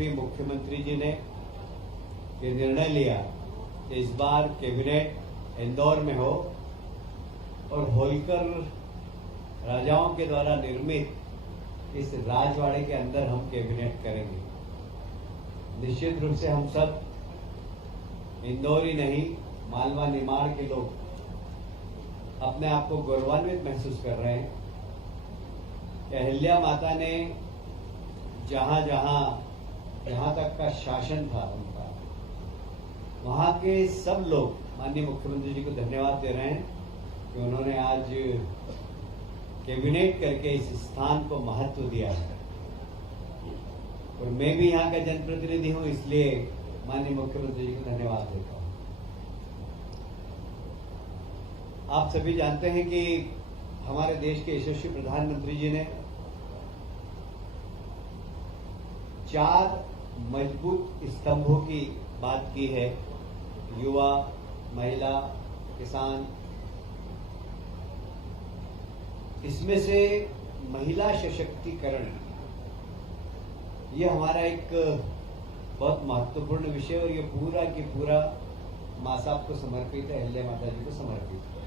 माननीय मुख्यमंत्री जी ने ये निर्णय लिया कि इस बार कैबिनेट इंदौर में हो और होलकर राजाओं के द्वारा निर्मित इस राजवाड़े के अंदर हम कैबिनेट करेंगे। निश्चित रूप से हम सब इंदौर ही नहीं, मालवा निमाड़ के लोग अपने आप को गौरवान्वित महसूस कर रहे हैं कि अहिल्या माता ने जहां तक का शासन था उनका, वहां के सब लोग माननीय मुख्यमंत्री जी को धन्यवाद दे रहे हैं कि उन्होंने आज कैबिनेट करके इस स्थान को महत्व दिया है। और मैं भी यहाँ का जनप्रतिनिधि हूँ, इसलिए माननीय मुख्यमंत्री जी को धन्यवाद देता हूँ। आप सभी जानते हैं कि हमारे देश के यशस्वी प्रधानमंत्री जी ने 4 मजबूत स्तंभों की बात की है: युवा, महिला, किसान। इसमें से महिला सशक्तिकरण, ये हमारा एक बहुत महत्वपूर्ण विषय और ये पूरा की पूरा मां साहब को समर्पित है, अहिल्या माता जी को समर्पित है।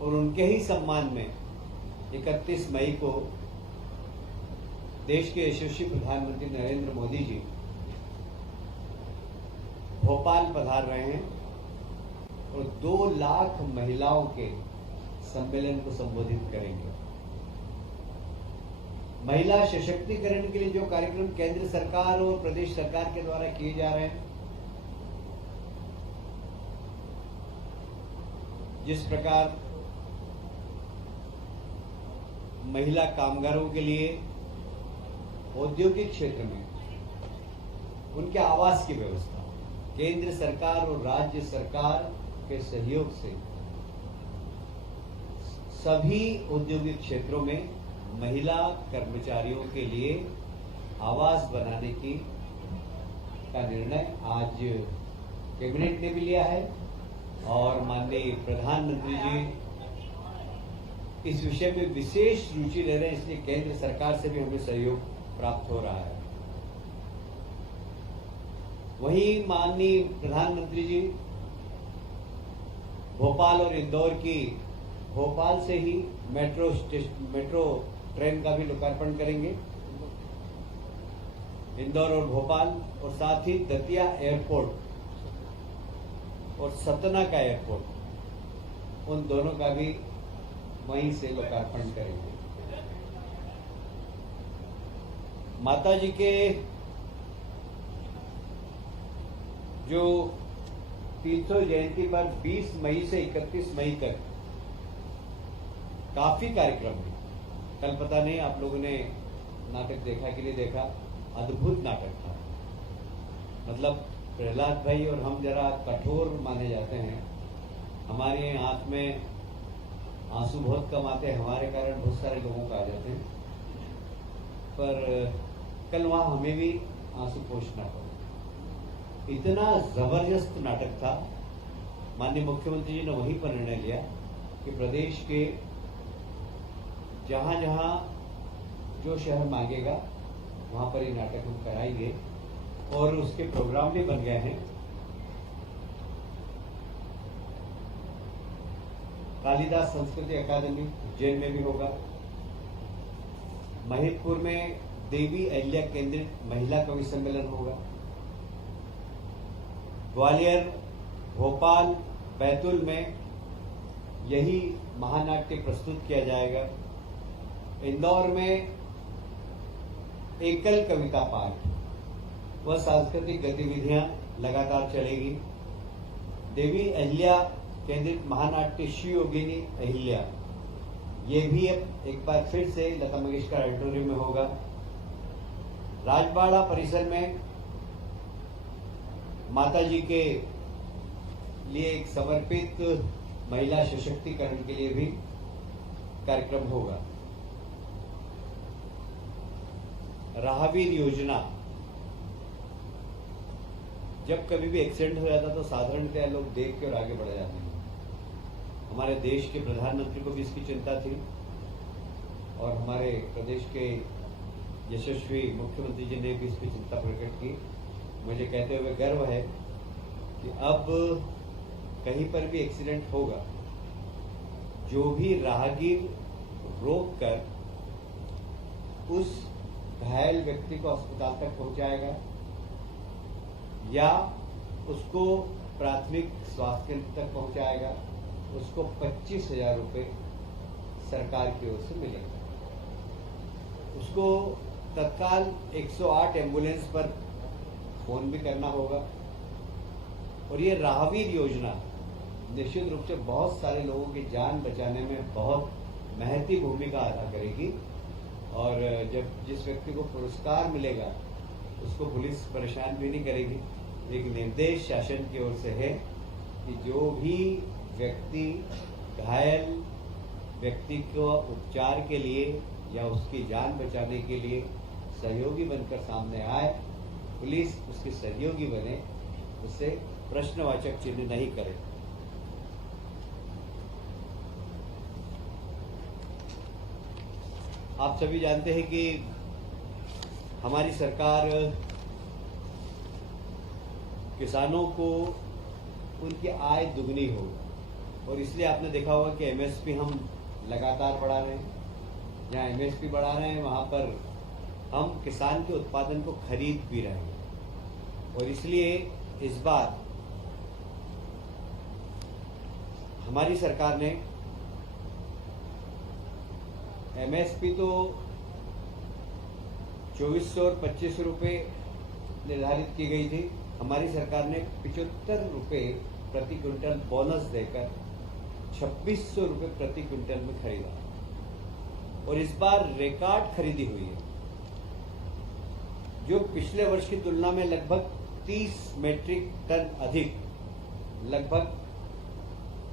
और उनके ही सम्मान में 31 मई को देश के यशस्वी प्रधानमंत्री नरेंद्र मोदी जी भोपाल पधार रहे हैं और 2 लाख महिलाओं के सम्मेलन को संबोधित करेंगे। महिला सशक्तिकरण के लिए जो कार्यक्रम केंद्र सरकार और प्रदेश सरकार के द्वारा किए जा रहे हैं, जिस प्रकार महिला कामगारों के लिए औद्योगिक क्षेत्र में उनके आवास की व्यवस्था केंद्र सरकार और राज्य सरकार के सहयोग से सभी औद्योगिक क्षेत्रों में महिला कर्मचारियों के लिए आवास बनाने का निर्णय आज कैबिनेट ने भी लिया है और माननीय प्रधानमंत्री जी इस विषय में विशेष रुचि ले रहे हैं, इसलिए केंद्र सरकार से भी हमें सहयोग प्राप्त हो रहा है। वहीं माननीय प्रधानमंत्री जी भोपाल और इंदौर की, भोपाल से ही मेट्रो ट्रेन का भी लोकार्पण करेंगे, इंदौर और भोपाल, और साथ ही दतिया एयरपोर्ट और सतना का एयरपोर्ट, उन दोनों का भी वहीं से लोकार्पण करेंगे। माता जी के जो 300 जयंती पर 20 मई से 31 मई तक काफी कार्यक्रम है। कल पता नहीं आप लोगों ने नाटक देखा कि नहीं देखा, अद्भुत नाटक था। मतलब प्रहलाद भाई और हम जरा कठोर माने जाते हैं, हमारी आंख में आंसू बहुत कम आते हैं, हमारे कारण बहुत सारे लोगों को आ जाते हैं, पर कल वहां हमें भी आंसू पोंछना पड़ा। इतना जबरदस्त नाटक था। माननीय मुख्यमंत्री जी ने वहीं पर निर्णय लिया कि प्रदेश के जहां जहां जो शहर मांगेगा वहां पर ये नाटक हम कराएंगे और उसके प्रोग्राम भी बन गए हैं। कालिदास संस्कृति अकादमी उज्जैन में भी होगा। महिदपुर में देवी अहिल्या केंद्रित महिला कवि सम्मेलन होगा। ग्वालियर, भोपाल, बैतूल में यही महानाट्य प्रस्तुत किया जाएगा। इंदौर में एकल कविता पाठ व सांस्कृतिक गतिविधियां लगातार चलेगी। देवी अहिल्या केंद्रित महानाट्य श्री योगिनी अहिल्या, ये भी अब एक बार फिर से लता मंगेशकर ऑडिटोरियम में होगा। राजबाड़ा परिसर में माता जी के लिए एक समर्पित महिला सशक्तिकरण के लिए भी कार्यक्रम होगा। राहवीर योजना, जब कभी भी एक्सीडेंट हो जाता तो साधारणतः लोग देख के और आगे बढ़ जाते हैं। हमारे देश के प्रधानमंत्री को भी इसकी चिंता थी और हमारे प्रदेश के यशस्वी मुख्यमंत्री जी ने भी इस पर चिंता प्रकट की। मुझे कहते हुए गर्व है कि अब कहीं पर भी एक्सीडेंट होगा, जो भी राहगीर रोक कर उस घायल व्यक्ति को अस्पताल तक पहुंचाएगा या उसको प्राथमिक स्वास्थ्य केंद्र तक पहुंचाएगा, उसको 25,000 रुपये सरकार की ओर से मिलेगा। उसको तत्काल 108 एम्बुलेंस पर फोन भी करना होगा। और ये राहगीर योजना निश्चित रूप से बहुत सारे लोगों की जान बचाने में बहुत महत्वपूर्ण भूमिका अदा करेगी। और जब जिस व्यक्ति को पुरस्कार मिलेगा उसको पुलिस परेशान भी नहीं करेगी। एक निर्देश शासन की ओर से है कि जो भी व्यक्ति घायल व्यक्ति को उपचार के लिए या उसकी जान बचाने के लिए सहयोगी बनकर सामने आए, पुलिस उसके सहयोगी बने, उससे प्रश्नवाचक चिन्ह नहीं करे। आप सभी जानते हैं कि हमारी सरकार किसानों को उनकी आय दुगनी हो, और इसलिए आपने देखा होगा कि एमएसपी हम लगातार बढ़ा रहे हैं। जहां एमएसपी बढ़ा रहे हैं वहां पर हम किसान के उत्पादन को खरीद भी रहे हैं। और इसलिए इस बार हमारी सरकार ने एमएसपी तो 2400 और 2500 रुपये निर्धारित की गई थी। हमारी सरकार ने 75 रुपये प्रति क्विंटल बोनस देकर 2600 रुपये प्रति क्विंटल में खरीदा। और इस बार रिकॉर्ड खरीदी हुई है, जो पिछले वर्ष की तुलना में लगभग 30 मीट्रिक टन अधिक, लगभग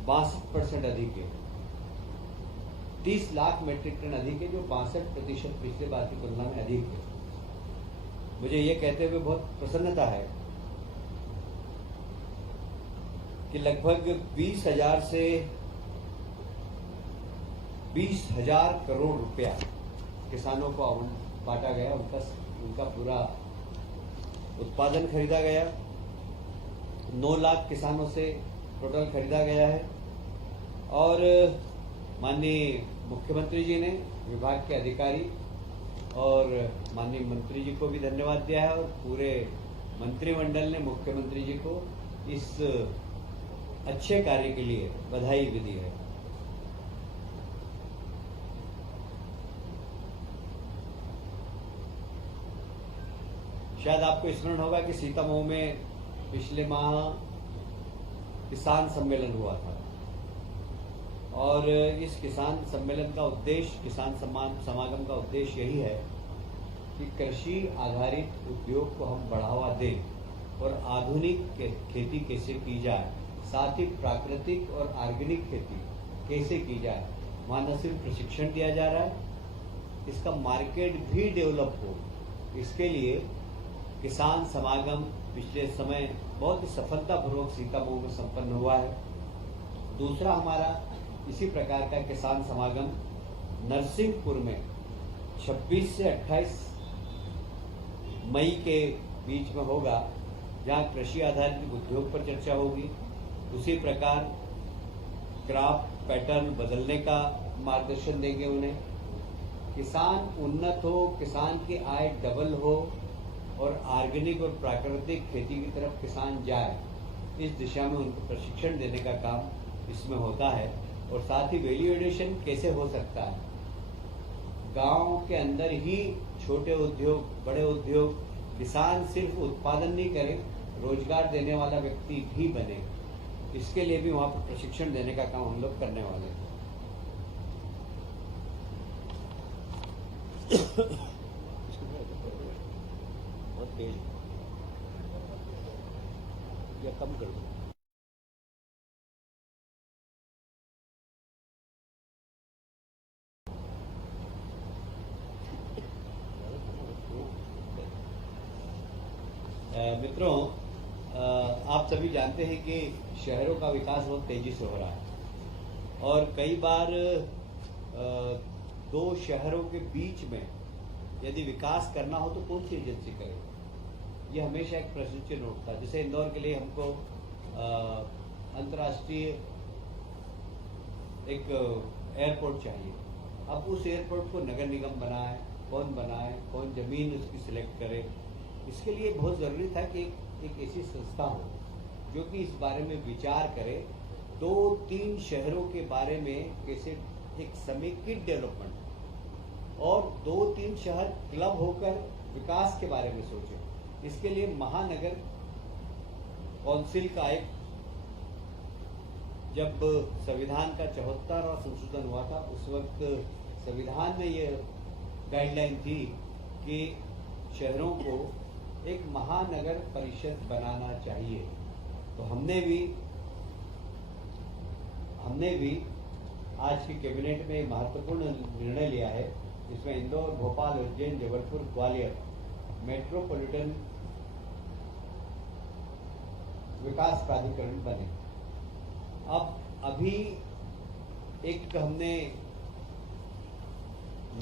62% अधिक है। 30 लाख मीट्रिक टन अधिक है, जो 62% पिछले बार की तुलना में अधिक है। मुझे ये कहते हुए बहुत प्रसन्नता है कि लगभग 20,000 से 20,000 करोड़ रुपया किसानों को बांटा गया। उनका पूरा उत्पादन खरीदा गया। 9 लाख किसानों से टोटल खरीदा गया है। और माननीय मुख्यमंत्री जी ने, विभाग के अधिकारी और माननीय मंत्री जी को भी धन्यवाद दिया है, और पूरे मंत्रिमंडल ने मुख्यमंत्री जी को इस अच्छे कार्य के लिए बधाई भी दी है। शायद आपको स्मरण होगा कि सीतामऊ में पिछले माह किसान सम्मेलन हुआ था, और इस किसान सम्मेलन का उद्देश्य, किसान समागम का उद्देश्य यही है कि कृषि आधारित उद्योग को हम बढ़ावा दें और आधुनिक खेती कैसे की जाए, साथ ही प्राकृतिक और ऑर्गेनिक खेती कैसे की जाए। वहाँ न सिर्फ प्रशिक्षण दिया जा रहा है, इसका मार्केट भी डेवलप हो। इसके लिए किसान समागम पिछले समय बहुत ही सफलतापूर्वक सीतामऊ में संपन्न हुआ है। दूसरा हमारा इसी प्रकार का किसान समागम नरसिंहपुर में 26 से 28 मई के बीच में होगा, जहां कृषि आधारित उद्योग पर चर्चा होगी। उसी प्रकार क्रॉप पैटर्न बदलने का मार्गदर्शन देंगे उन्हें। किसान उन्नत हो, किसान की आय डबल हो और ऑर्गेनिक और प्राकृतिक खेती की तरफ किसान जाए, इस दिशा में उनको प्रशिक्षण देने का काम इसमें होता है। और साथ ही वैल्यू एडिशन कैसे हो सकता है, गांव के अंदर ही छोटे उद्योग, बड़े उद्योग, किसान सिर्फ उत्पादन नहीं करे, रोजगार देने वाला व्यक्ति भी बने, इसके लिए भी वहां पर प्रशिक्षण देने का काम हम लोग करने वाले हैं। बहुत तेज या कम कर दो। मित्रों, आप सभी जानते हैं कि शहरों का विकास बहुत तेजी से हो रहा है, और कई बार दो शहरों के बीच में यदि विकास करना हो तो कौन सी एजेंसी करे, ये हमेशा एक प्रश्न चिन्ह उठता है। जैसे इंदौर के लिए हमको अंतर्राष्ट्रीय एक एयरपोर्ट चाहिए। अब उस एयरपोर्ट को नगर निगम बनाए, कौन जमीन उसकी सिलेक्ट करे, इसके लिए बहुत ज़रूरी था कि एक ऐसी संस्था हो जो कि इस बारे में विचार करे, 2-3 शहरों के बारे में कैसे एक समेकित डेवलपमेंट और 2-3 शहर क्लब होकर विकास के बारे में सोचे। इसके लिए महानगर काउंसिल का एक, जब संविधान का 74वां संशोधन हुआ था उस वक्त संविधान में ये गाइडलाइन थी कि शहरों को एक महानगर परिषद बनाना चाहिए। तो हमने भी आज की कैबिनेट में महत्वपूर्ण निर्णय लिया है, जिसमें इंदौर, भोपाल, उज्जैन, जबलपुर, ग्वालियर मेट्रोपॉलिटन विकास प्राधिकरण बने। अब अभी एक हमने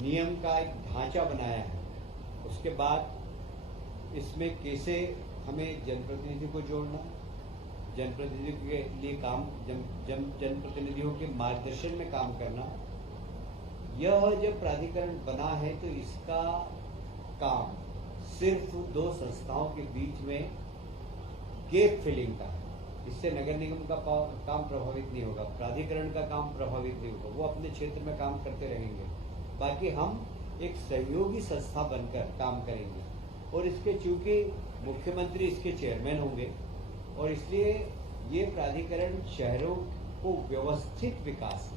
नियम का एक ढांचा बनाया है, उसके बाद इसमें कैसे हमें जनप्रतिनिधि को जोड़ना, जनप्रतिनिधियों के लिए काम, जनप्रतिनिधियों के मार्गदर्शन में काम करना। यह जब प्राधिकरण बना है तो इसका काम सिर्फ 2 संस्थाओं के बीच में गैप फिलिंग का है। इससे नगर निगम का काम प्रभावित नहीं होगा, प्राधिकरण का काम प्रभावित नहीं होगा, वो अपने क्षेत्र में काम करते रहेंगे। बाकी हम एक सहयोगी संस्था बनकर काम करेंगे और इसके चूंकि मुख्यमंत्री इसके चेयरमैन होंगे और इसलिए ये प्राधिकरण शहरों को व्यवस्थित विकास,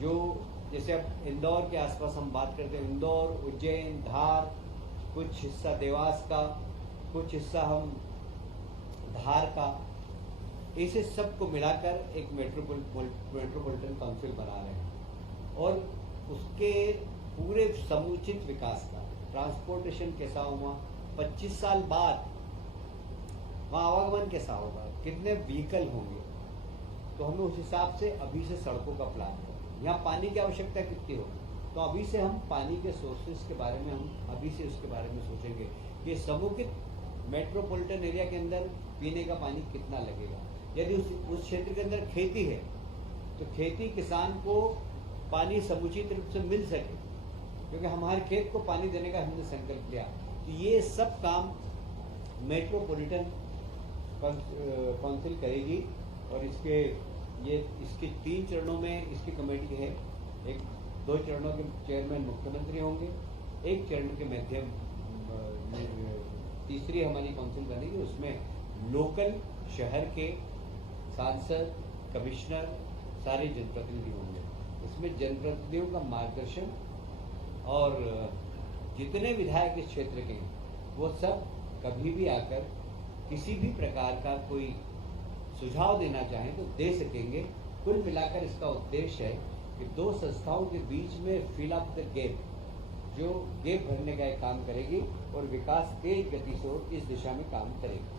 जो जैसे अब इंदौर के आसपास हम बात करते हैं, इंदौर, उज्जैन, धार, कुछ हिस्सा देवास का, कुछ हिस्सा हम धार का, इसे सबको मिलाकर एक मेट्रोपॉलिटन काउंसिल बना रहे हैं और उसके पूरे समुचित विकास का, ट्रांसपोर्टेशन कैसा हुआ, 25 साल बाद वहाँ आवागमन कैसा होगा, कितने व्हीकल होंगे, तो हमें उस हिसाब से अभी से सड़कों का प्लान है। यहाँ पानी की आवश्यकता कितनी होगी, तो अभी से हम पानी के सोर्सेज के बारे में हम अभी से उसके बारे में सोचेंगे कि समुचित मेट्रोपॉलिटन एरिया के अंदर पीने का पानी कितना लगेगा। यदि उस क्षेत्र के अंदर खेती है तो खेती किसान को पानी समुचित रूप से मिल सके, क्योंकि हमारे खेत को पानी देने का हमने संकल्प लिया। तो ये सब काम मेट्रोपॉलिटन काउंसिल करेगी और इसके 3 चरणों में इसकी कमेटी है। 2 चरणों के चेयरमैन मुख्यमंत्री होंगे, 1 चरण के मध्यम, तीसरी हमारी काउंसिल बनेगी, उसमें लोकल शहर के सांसद, कमिश्नर, सारे जनप्रतिनिधि होंगे। इसमें जनप्रतिनिधियों का मार्गदर्शन और जितने विधायक इस क्षेत्र के हैं वो सब कभी भी आकर किसी भी प्रकार का कोई सुझाव देना चाहें तो दे सकेंगे। कुल मिलाकर इसका उद्देश्य है कि 2 संस्थाओं के बीच में फिल अप द गैप, जो गैप भरने का एक काम करेगी और विकास तेज गति से इस दिशा में काम करेगी।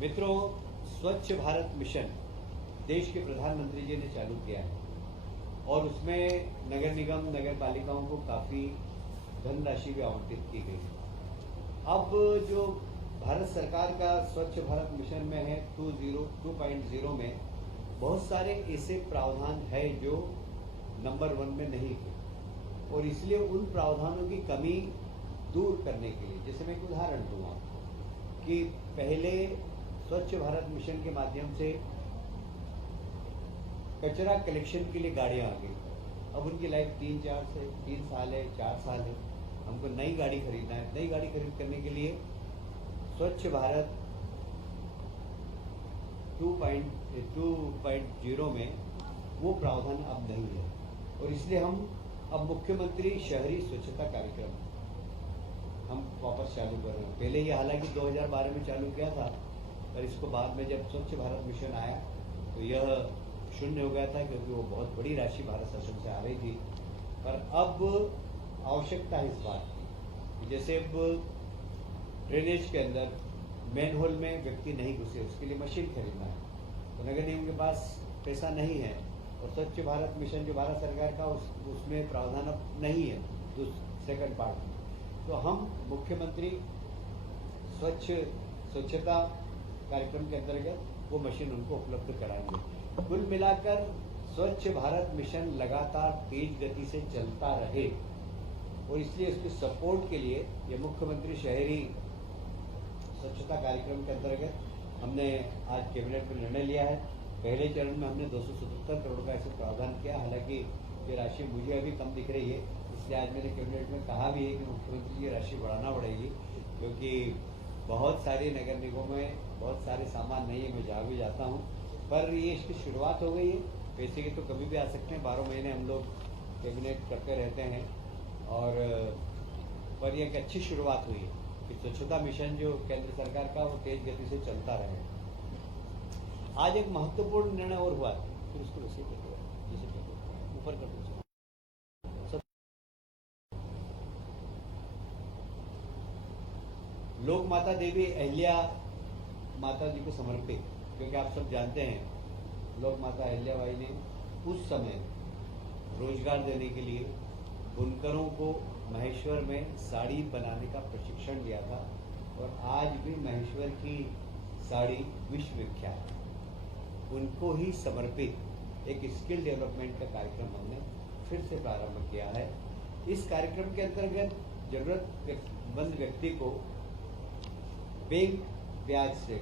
मित्रों, स्वच्छ भारत मिशन देश के प्रधानमंत्री जी ने चालू किया है और उसमें नगर निगम, नगर पालिकाओं को काफ़ी धनराशि भी आवंटित की गई है। अब जो भारत सरकार का स्वच्छ भारत मिशन में है 2.0 में बहुत सारे ऐसे प्रावधान है जो नंबर 1 में नहीं थे और इसलिए उन प्रावधानों की कमी दूर करने के लिए, जैसे मैं एक उदाहरण दूँ आपको कि पहले स्वच्छ भारत मिशन के माध्यम से कचरा कलेक्शन के लिए गाड़ियां आ गई। अब उनकी लाइफ 3 साल है, 4 साल है, हमको नई गाड़ी खरीदना है। नई गाड़ी खरीद करने के लिए स्वच्छ भारत 2.0 में वो प्रावधान अब नहीं है और इसलिए हम अब मुख्यमंत्री शहरी स्वच्छता कार्यक्रम हम वापस चालू कर रहे हैं। पहले ये हालांकि 2012 में चालू किया था, पर इसको बाद में जब स्वच्छ भारत मिशन आया तो यह शून्य हो गया था, क्योंकि वो बहुत बड़ी राशि भारत शासन से आ रही थी। पर अब आवश्यकता है इस बात की, जैसे अब ड्रेनेज के अंदर मैनहोल में व्यक्ति नहीं घुसे, उसके लिए मशीन खरीदना है, तो नगर निगम के पास पैसा नहीं है, और स्वच्छ भारत मिशन जो भारत सरकार का उसमें प्रावधान अब नहीं है सेकंड पार्ट में, तो हम मुख्यमंत्री स्वच्छता कार्यक्रम के अंतर्गत वो मशीन उनको उपलब्ध कराएंगे। कुल मिलाकर स्वच्छ भारत मिशन लगातार तेज गति से चलता रहे, और इसलिए उसके सपोर्ट के लिए ये मुख्यमंत्री शहरी स्वच्छता कार्यक्रम के अंतर्गत हमने आज कैबिनेट में निर्णय लिया है। पहले चरण में हमने 277 करोड़ का ऐसे प्रावधान किया। हालांकि ये राशि मुझे अभी कम दिख रही है, इसलिए आज मैंने कैबिनेट में कहा भी है कि मुख्यमंत्री ये राशि बढ़ाना पड़ेगी, क्योंकि बहुत सारे नगर निगमों में बहुत सारे सामान नहीं है, मैं जहाँ भी जाता हूँ। पर ये इसकी शुरुआत हो गई है, पैसे के तो कभी भी आ सकते हैं, 12 महीने हम लोग कैबिनेट करते रहते हैं, और पर ये एक अच्छी शुरुआत हुई है कि स्वच्छता मिशन जो केंद्र सरकार का वो तेज गति से चलता रहे। आज एक महत्वपूर्ण निर्णय और हुआ, फिर उसको वैसे जैसे ऊपर कर दो। लोक माता देवी अहिल्या माता जी को समर्पित, क्योंकि आप सब जानते हैं लोक माता अहिल्याबाई ने उस समय रोजगार देने के लिए बुनकरों को महेश्वर में साड़ी बनाने का प्रशिक्षण दिया था, और आज भी महेश्वर की साड़ी विश्व विख्यात है। उनको ही समर्पित एक स्किल डेवलपमेंट का कार्यक्रम हमने फिर से प्रारंभ किया है। इस कार्यक्रम के अंतर्गत जरूरतमंद व्यक्ति को बैंक ब्याज से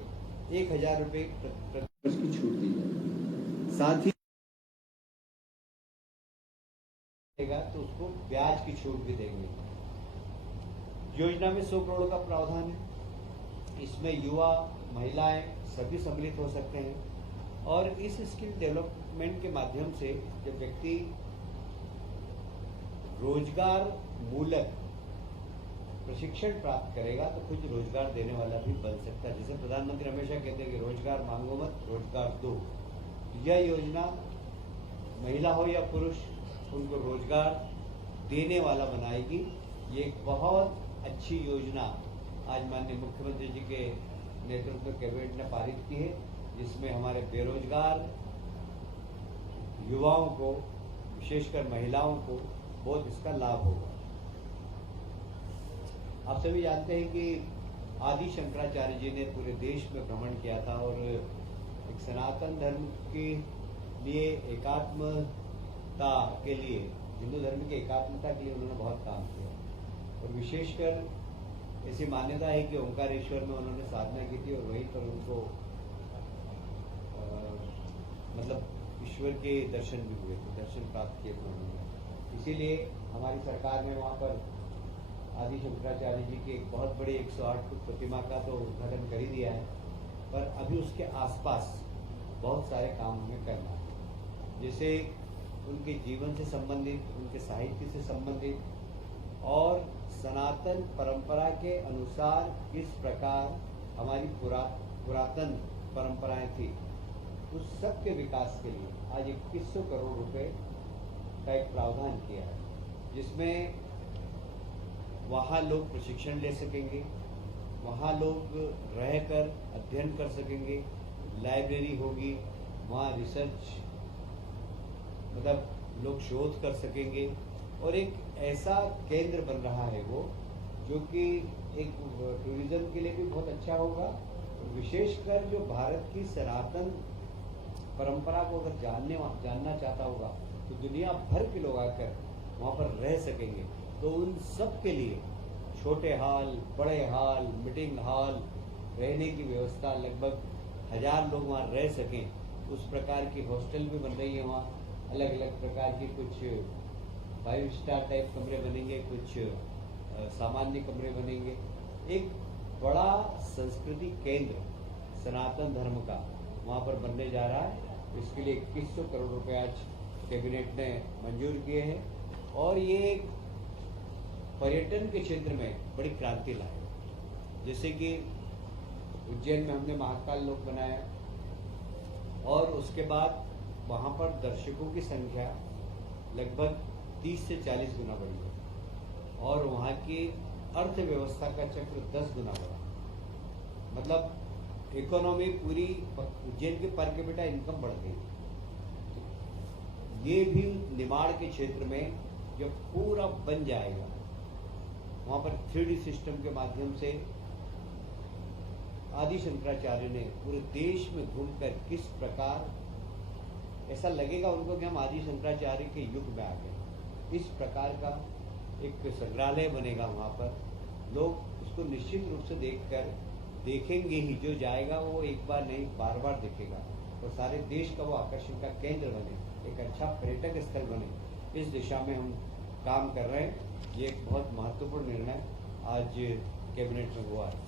1000 रुपये प्रतिवर्ष की छूट दी जाए, साथ ही तो उसको ब्याज की छूट भी देंगे। योजना में 100 करोड़ का प्रावधान है, इसमें युवा महिलाएं सभी सम्मिलित हो सकते हैं, और इस स्किल डेवलपमेंट के माध्यम से जब व्यक्ति रोजगार मूलक प्रशिक्षण प्राप्त करेगा तो कुछ रोजगार देने वाला भी बन सकता है। जैसे प्रधानमंत्री हमेशा कहते हैं कि रोजगार मांगो मत, रोजगार दो। यह योजना महिला हो या पुरुष उनको रोजगार देने वाला बनाएगी। ये एक बहुत अच्छी योजना आज माननीय मुख्यमंत्री जी के नेतृत्व में कैबिनेट ने पारित की है, जिसमें हमारे बेरोजगार युवाओं को, विशेषकर महिलाओं को बहुत इसका लाभ होगा। आप सभी जानते हैं कि आदि शंकराचार्य जी ने पूरे देश में भ्रमण किया था, और एक सनातन धर्म के लिए एकात्मता के लिए, हिंदू धर्म की एकात्मता के लिए उन्होंने बहुत काम किया, और विशेषकर ऐसी मान्यता है कि ओंकारेश्वर में उन्होंने साधना की थी, और वहीं पर उनको मतलब ईश्वर के दर्शन भी हुए थे, दर्शन प्राप्त किए थे उन्होंने। इसीलिए हमारी सरकार ने वहाँ पर आदि शंकराचार्य जी की एक बहुत बड़ी 108 फुट प्रतिमा का तो उद्घाटन कर ही दिया है, पर अभी उसके आसपास बहुत सारे काम हमें करना है, जैसे उनके जीवन से संबंधित, उनके साहित्य से संबंधित, और सनातन परंपरा के अनुसार किस प्रकार हमारी पुरातन परंपराएं थी, उस सब के विकास के लिए आज 2100 करोड़ रुपए का एक प्रावधान किया है, जिसमें वहाँ लोग प्रशिक्षण ले सकेंगे, वहाँ लोग रहकर अध्ययन कर सकेंगे, लाइब्रेरी होगी, वहाँ रिसर्च मतलब लोग शोध कर सकेंगे, और एक ऐसा केंद्र बन रहा है वो, जो कि एक टूरिज्म के लिए भी बहुत अच्छा होगा, विशेषकर जो भारत की सनातन परंपरा को अगर जानना चाहता होगा तो दुनिया भर के लोग आकर वहाँ पर रह सकेंगे। तो उन सब के लिए छोटे हॉल, बड़े हॉल, मीटिंग हॉल, रहने की व्यवस्था, लगभग 1000 लोग वहाँ रह सकें, उस प्रकार की हॉस्टल भी बन रही है वहाँ। अलग अलग प्रकार की कुछ 5 स्टार टाइप कमरे बनेंगे, कुछ सामान्य कमरे बनेंगे। एक बड़ा संस्कृति केंद्र सनातन धर्म का वहाँ पर बनने जा रहा है। इसके लिए 2100 करोड़ रुपए आज कैबिनेट ने मंजूर किए हैं, और ये पर्यटन के क्षेत्र में बड़ी क्रांति लाए। जैसे कि उज्जैन में हमने महाकाल लोक बनाया, और उसके बाद वहाँ पर दर्शकों की संख्या लगभग 30 से 40 गुना बढ़ी है, और वहाँ की अर्थव्यवस्था का चक्र 10 गुना बढ़ा। मतलब इकोनॉमी पूरी, उज्जैन की पर कैपिटा इनकम बढ़ गई। ये भी निमाड़ के क्षेत्र में जब पूरा बन जाएगा, वहां पर 3D सिस्टम के माध्यम से आदि शंकराचार्य ने पूरे देश में घूमकर किस प्रकार ऐसा लगेगा उनको कि हम आदि शंकराचार्य के युग में आ गए। इस प्रकार का एक संग्रहालय बनेगा वहां पर। लोग उसको निश्चित रूप से देखेंगे ही, जो जाएगा वो एक बार नहीं बार बार देखेगा और सारे देश का वो आकर्षण का केंद्र बने, एक अच्छा पर्यटक स्थल बने। इस दिशा में हम काम कर रहे हैं। ये एक बहुत महत्वपूर्ण निर्णय आज कैबिनेट में हुआ है।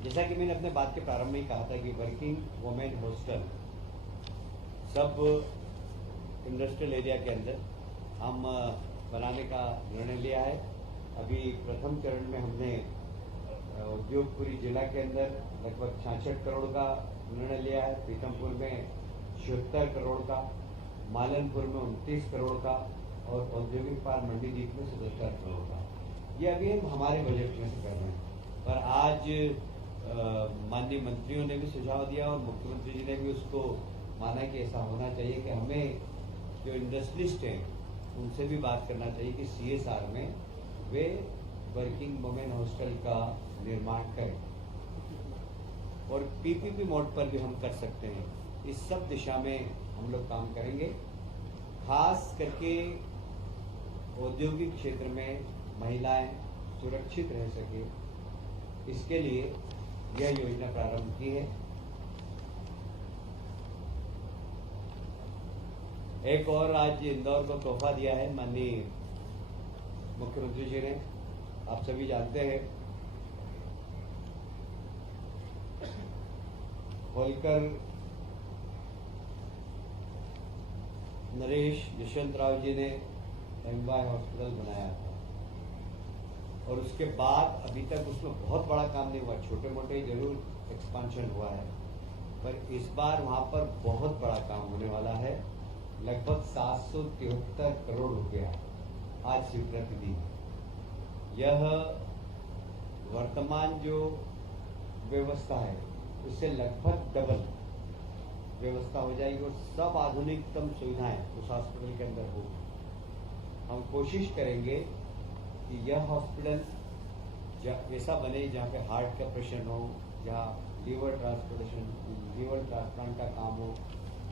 जैसा कि मैंने अपने बात के प्रारंभ में ही कहा था कि वर्किंग वुमेन हॉस्टल सब इंडस्ट्रियल एरिया के अंदर हम बनाने का निर्णय लिया है। अभी प्रथम चरण में हमने उद्योगपुरी जिला के अंदर लगभग 66 करोड़ का निर्णय लिया है, पीतमपुर में 76 करोड़ का, मालनपुर में 29 करोड़ का और औद्योगिक पार्क मंडीदीप में 77 करोड़ का। ये अभी हम हमारे बजट में से कर रहे हैं। पर आज माननीय मंत्रियों ने भी सुझाव दिया और मुख्यमंत्री जी ने भी उसको माना कि ऐसा होना चाहिए कि हमें जो इंडस्ट्रियलिस्ट हैं उनसे भी बात करना चाहिए कि CSR में वे वर्किंग वुमेन हॉस्टल का निर्माण करें और PPP मोड पर भी हम कर सकते हैं। इस सब दिशा में हम लोग काम करेंगे। खास करके औद्योगिक क्षेत्र में महिलाएं सुरक्षित रह सके, इसके लिए यह योजना प्रारंभ की है। एक और आज इंदौर को तोहफा दिया है माननीय मुख्यमंत्री जी ने। आप सभी जानते हैं होलकर नरेश यशवंत राव जी ने MY हॉस्पिटल बनाया था और उसके बाद अभी तक उसमें बहुत बड़ा काम नहीं हुआ, छोटे मोटे जरूर एक्सपांशन हुआ है, पर इस बार वहां पर बहुत बड़ा काम होने वाला है। लगभग 773 करोड़ रुपया आज स्वीकृति दी। यह वर्तमान जो व्यवस्था है उससे लगभग डबल व्यवस्था हो जाएगी और सब आधुनिकतम सुविधाएं उस हॉस्पिटल के अंदर होगी। हम कोशिश करेंगे कि यह हॉस्पिटल ऐसा बने जहाँ पे हार्ट का ऑपरेशन हो, जहाँ लीवर ट्रांसप्लांट का काम हो,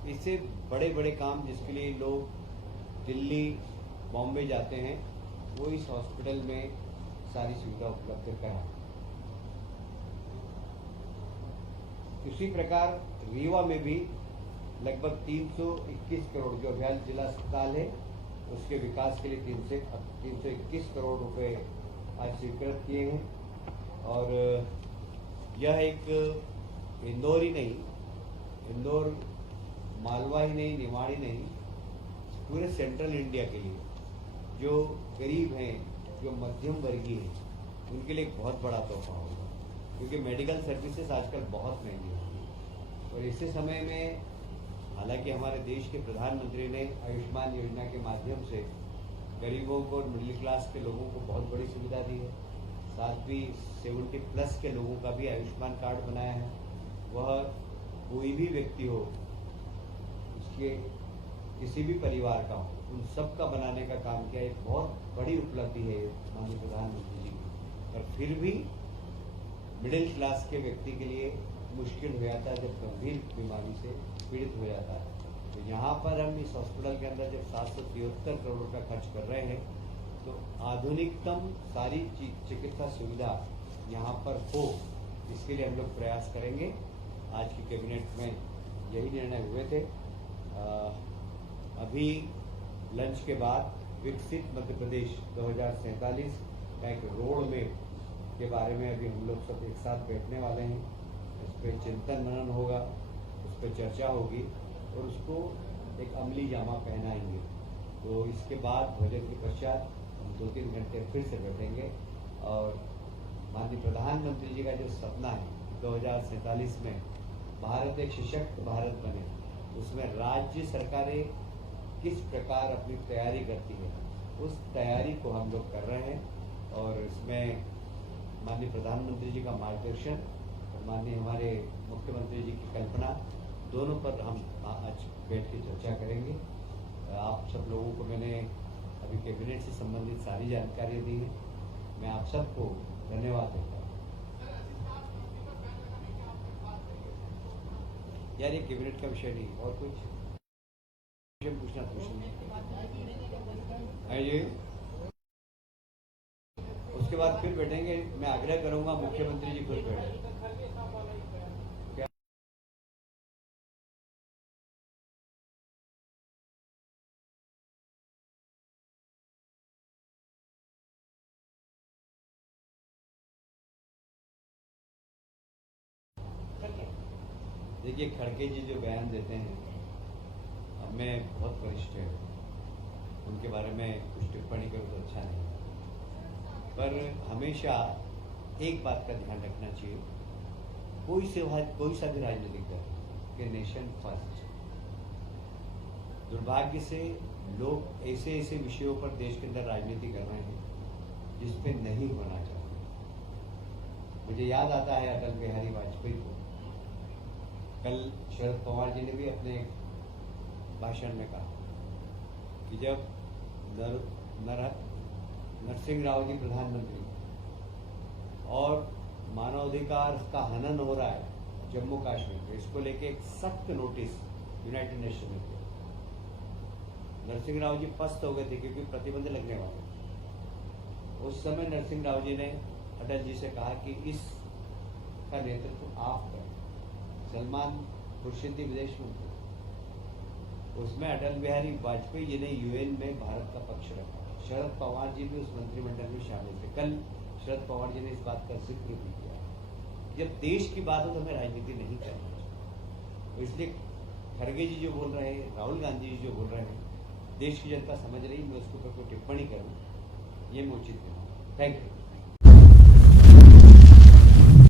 इससे बड़े बड़े काम जिसके लिए लोग दिल्ली बॉम्बे जाते हैं वो इस हॉस्पिटल में सारी सुविधा उपलब्ध कराएं। इसी प्रकार रीवा में भी लगभग 321 करोड़ जो अभियान जिला अस्पताल है उसके विकास के लिए 321 करोड़ रुपए आज स्वीकृत किए हैं। और यह एक इंदौर ही नहीं, इंदौर मालवा ही नहीं, निमाड़ ही नहीं, पूरे सेंट्रल इंडिया के लिए जो गरीब हैं, जो मध्यम वर्गीय हैं, उनके लिए एक बहुत बड़ा तोहफा होगा, क्योंकि मेडिकल सर्विसेज आजकल बहुत महंगी होती है। और इसी समय में हालांकि हमारे देश के प्रधानमंत्री ने आयुष्मान योजना के माध्यम से गरीबों को और मिडिल क्लास के लोगों को बहुत बड़ी सुविधा दी है। साथ ही 70+ के लोगों का भी आयुष्मान कार्ड बनाया है। वह कोई भी व्यक्ति हो, उसके किसी भी परिवार का हो, उन सब का बनाने का काम किया। एक बहुत बड़ी उपलब्धि है माननीय प्रधानमंत्री जी की। और फिर भी मिडिल क्लास के व्यक्ति के लिए मुश्किल हो जाता है जब गंभीर बीमारी से पीड़ित हो जाता है। तो यहाँ पर हम इस हॉस्पिटल के अंदर जब 773 करोड़ रुपया खर्च कर रहे हैं तो आधुनिकतम सारी चिकित्सा सुविधा यहाँ पर हो, इसके लिए हम लोग प्रयास करेंगे। आज की कैबिनेट में यही निर्णय हुए थे। अभी लंच के बाद विकसित मध्य प्रदेश 2047 का एक रोड मैप के बारे में अभी हम लोग सब एक साथ बैठने वाले हैं। उस पर चिंतन मनन होगा, उस पर चर्चा होगी और उसको एक अमली जामा पहनाएंगे। तो इसके बाद भोजन के पश्चात हम 2-3 घंटे फिर से बैठेंगे और माननीय प्रधानमंत्री जी का जो सपना है 2047 में भारत एक सशक्त भारत बने, उसमें राज्य सरकारें किस प्रकार अपनी तैयारी करती है, उस तैयारी को हम लोग कर रहे हैं। और इसमें माननीय प्रधानमंत्री जी का मार्गदर्शन और माननीय हमारे मुख्यमंत्री जी की कल्पना, दोनों पर हम आज बैठ के चर्चा करेंगे। आप सब लोगों को मैंने अभी कैबिनेट से संबंधित सारी जानकारी दी है। मैं आप सबको धन्यवाद देता हूँ। यार ये कैबिनेट का विषय नहीं, और कुछ पूछना है जी। उसके बाद फिर बैठेंगे। मैं आग्रह करूंगा मुख्यमंत्री जी खुद बैठे। देखिए, खड़गे जी जो बयान देते हैं, अब मैं बहुत वरिष्ठ है, उनके बारे में कुछ टिप्पणी करूँ तो अच्छा नहीं, पर हमेशा एक बात का ध्यान रखना चाहिए, कोई सा भी राजनीतिक दल कि नेशन फर्स्ट। दुर्भाग्य से लोग ऐसे ऐसे विषयों पर देश के अंदर राजनीति कर रहे हैं जिस पे नहीं होना चाहिए। मुझे याद आता है अटल बिहारी वाजपेयी को। कल शरद पवार जी ने भी अपने भाषण में कहा कि जब नरसिंह राव जी प्रधानमंत्री और मानवाधिकार का हनन हो रहा है जम्मू कश्मीर में, इसको लेके एक सख्त नोटिस यूनाइटेड नेशन में दिया। नरसिंह राव जी पस्त हो गए थे क्योंकि प्रतिबंध लगने वाले। उस समय नरसिंह राव जी ने अटल जी से कहा कि इसका नेतृत्व आप करें। सलमान खुर्शीद विदेश मंत्री, उसमें अटल बिहारी वाजपेयी जी ने यूएन में भारत का पक्ष रखा। शरद पवार जी भी उस मंत्रिमंडल में शामिल थे। कल शरद पवार जी ने इस बात का जिक्र भी किया। जब देश की बात हो तो हमें राजनीति नहीं करनी चाहिए। तो इसलिए खड़गे जी जो बोल रहे हैं, राहुल गांधी जी जो बोल रहे हैं, देश की जनता समझ रही, मैं उसके ऊपर कोई टिप्पणी करूं ये मैं उचित नहीं। Thank you.